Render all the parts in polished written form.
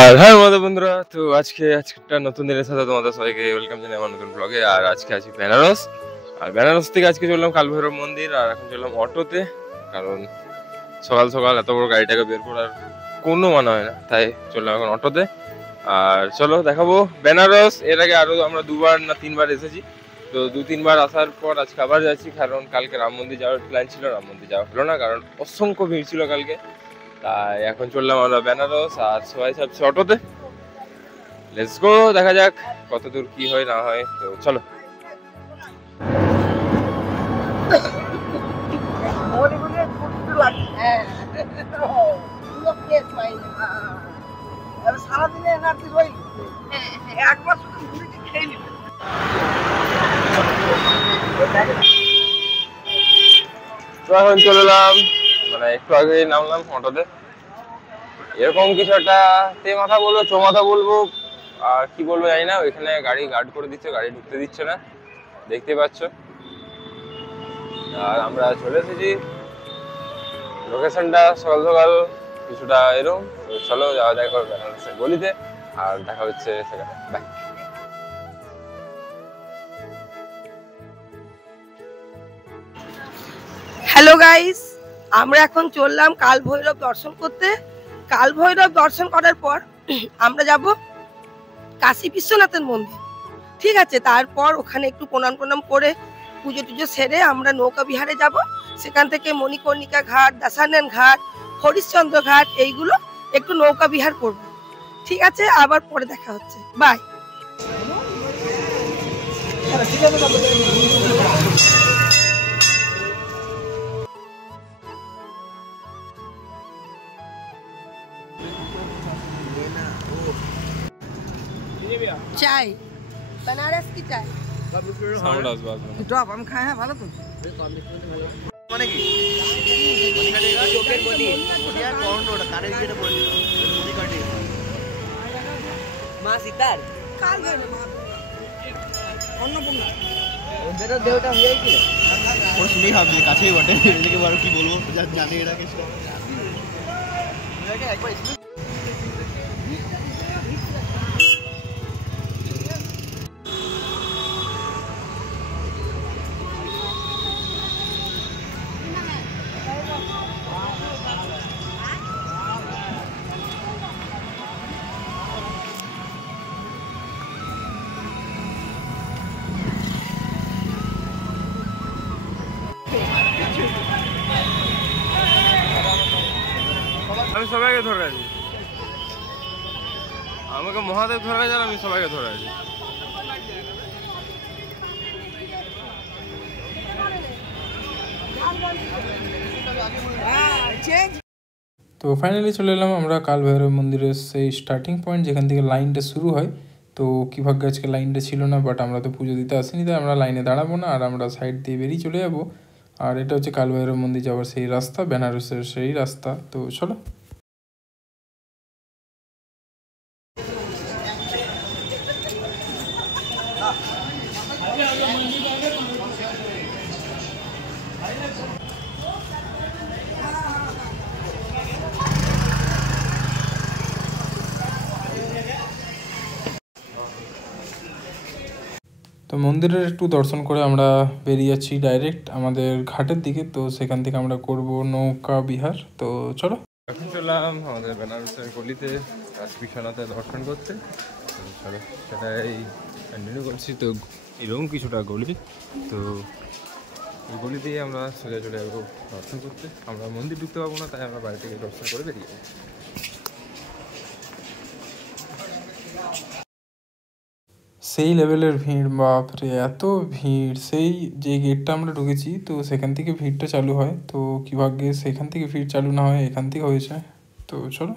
আর হ্যাঁ আমাদের বন্ধুরা, তো আজকে নতুন দিনের সাথে তোমাদের সবাইকে ওয়েলকাম জানাই আমার নতুন ব্লগে। আর আজকে আছি বেনারস। আর বেনারস থেকে আজকে চললাম কালভৈরব মন্দির, আর এখন চললাম অটোতে, কারণ সকাল সকাল এত বড় গাড়িটাকে বের করার কোনো মানে হয় না, তাই চললাম এখন অটোতে। আর চলো দেখাবো বেনারস। এর আগে আরো আমরা 2বার না 3বার এসেছি, তো 2-3বার আসার পর আজকে আবার যাচ্ছি, কারণ কালকে রাম মন্দির যাওয়ার প্ল্যান ছিল, রাম মন্দির যাওয়া হলো না কারণ অসংখ্য ভিড় ছিল কালকে। তাই এখন চললাম আমরা বেনারস, আর সবাই চাপছে অটোতে। লেটস গো, দেখা যাক কত দূর কি হয় না হয়, তো চলো। তো এখন চললাম, মানে একটু আগে নামলাম অটোতে। এরকম কিছু একটা তে মাথা বলবো, চো মাথা বলবো, আর কি বলবো জানি না। ওইখানে গাড়ি গার্ড করে দিচ্ছে, গাড়ি ঢুকতে দিচ্ছে না, দেখতে পাচ্ছ। আর আমরা চলে এসেছি, লোকেশনটা সকাল সকাল কিছুটা এরকম। চলো যাওয়া যায় বেনারসের গলিতে, আর দেখা হচ্ছে সেখানে। বাই। হ্যালো গাইস, আমরা এখন চললাম কাল ভৈরব দর্শন করতে। কাল ভৈরব দর্শন করার পর আমরা যাব কাশী বিশ্বনাথের মন্দির, ঠিক আছে। তারপর ওখানে একটু প্রণাম করে পুজো টুজো সেরে আমরা নৌকা বিহারে যাব। সেখান থেকে মণিকর্ণিকা ঘাট, দাসানন ঘাট, হরিশ্চন্দ্র ঘাট, এইগুলো একটু নৌকা বিহার করব, ঠিক আছে। আবার পরে দেখা হচ্ছে, বাই। চাই बनारस की चाय ড্রপ আমি খাই। হ্যাঁ ভালো তো, মানে কি চোখের বলি আর কর্ণটা কানের দিকে পড়ে দিল বলি কাটে মা সীতার কাল গেল অন্নপূর্ণা ওদের দেহটা হয়ে গেল। ও শুনি ভাবছি কাছেই বটে, এদিকে বারো কি বলবো জানি এরা কিছু একবার। আমি সবাইকে ধরে আছি, আমাকে মহাদেব ধরে আছে, আমি সবাইকে ধরে আছি। তো ফাইনালি চলে এলাম আমরা কাল ভৈরব মন্দিরের সেই স্টার্টিং পয়েন্ট, যেখান থেকে লাইনটা শুরু হয়। তো কি ভাগ্য আজকে লাইনটা ছিল না, বাট আমরা তো পুজো দিতে আসিনি, তাই আমরা লাইনে দাঁড়াবো না, আর আমরা সাইড দিয়ে বেরিয়ে চলে যাবো। আর এটা হচ্ছে কাল ভৈরব মন্দির যাওয়ার সেই রাস্তা, বেনারসের সেই রাস্তা। তো চলো। তো মন্দিরের একটু দর্শন করে আমরা বেরিয়ে যাচ্ছি ডাইরেক্ট আমাদের ঘাটের দিকে। তো সেখান থেকে আমরা করব নৌকা বিহার। তো চলো। এখন চললাম আমাদের বেনারসের গলিতে কাশী বিশ্বনাথের দর্শন করতে। চলো সেটাই কন্টিনিউ করছি। তো এরকম কিছুটা গলি, তো এই গলি দিয়ে আমরা সোজা চলে যাবো দর্শন করতে। আমরা মন্দির ঢুকতে পারবো না, তাই আমরা বাড়ি থেকে দর্শন করে বেরিয়ে যাবো। সেই লেভেলের ভিড়, বাপরে এত ভিড়! সেই যে গেটটা আমরা ঢুকেছি, তো সেখান থেকে ভিড়টা চালু হয়। তো কি ভাগ্যে সেখান থেকে ভিড় চালু না হয়, এখান থেকে হয়েছে। তো চলো।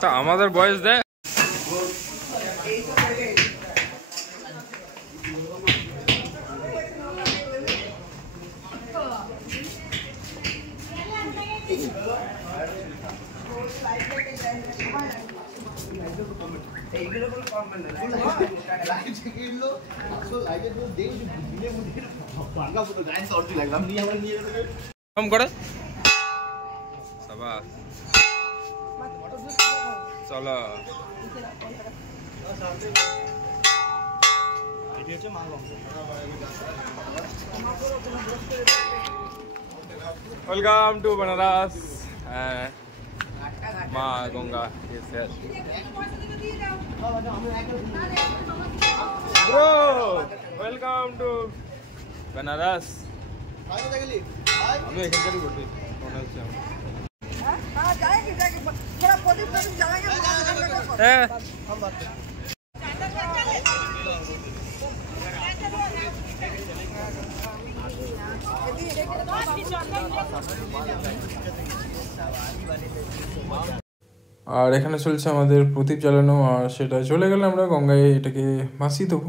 তা আমাদের বয়স দেয় এইগুলো কোনো কম না কম করে সাবাস চলো ওয়েলকাম টু বেনারস মা Ganga bro welcome to Benaras আমি এখানকারই বলছি মনে হচ্ছে হ্যাঁ আর এখানে চলছে আমাদের প্রদীপ জ্বালানো, আর সেটা চলে গেলে আমরা গঙ্গায় এটাকে ভাসিয়ে দেবো।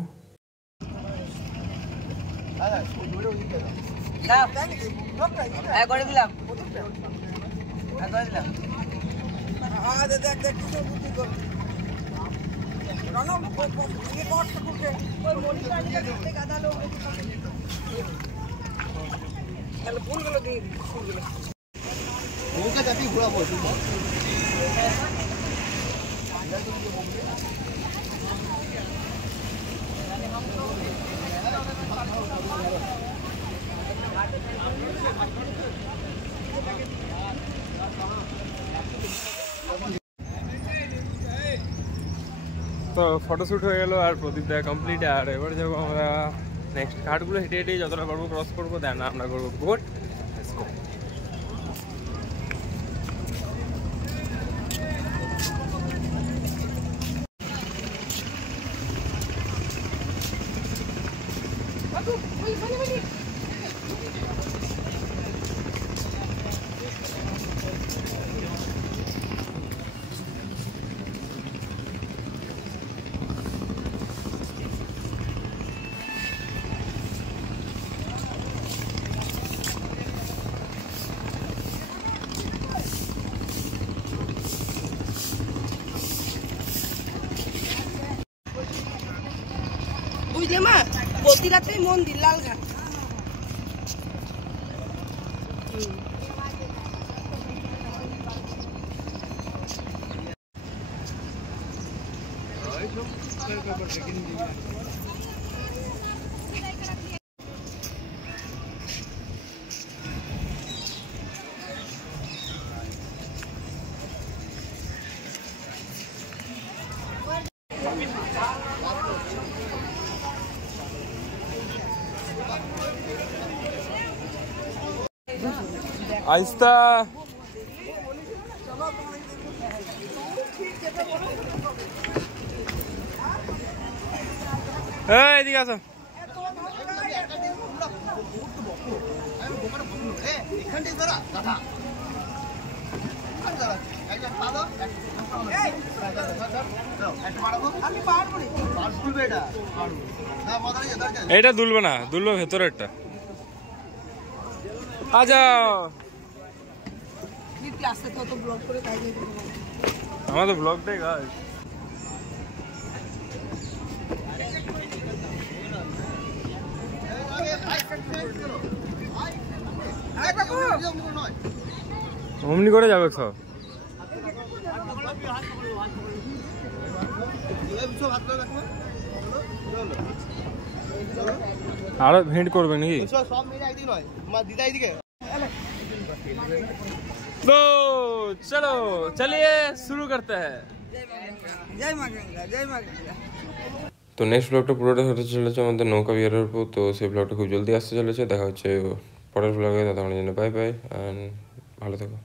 তো ফটোশ্যুট হয়ে গেল আর প্রদীপ দেখা কমপ্লিট। আর এবার যাবো আমরা নেক্সট ঘাটগুলো হেঁটে হেঁটে যতটা পারবো ক্রস করবো, দেন আমরা করবো বোট। বুঝলে মা, বদ্রীনাথের মন্দির লালঘাট। আইস্তা এদিকে আসো। এটা দুলবে না, দুলবে ভেতরেরটা। আচ্ছা আমাদের ব্লগ দেখ অমনি করে যাবে সব। আরো ভিড় করবে নাকি? तो चलो चलिए शुरू करते हैं। জয় মা গঙ্গা, জয় মা গঙ্গা। তো নেক্সট ব্লগটা পুরোটা হতে চলেছে আমাদের নৌকা বিহারের উপর। তো সেই ব্লগটা খুব জলদি আসতে চলেছে। দেখা হচ্ছে পরের ব্লগে। ততক্ষণের জন্য বাই বাই, অ্যান্ড ভালো থেকো।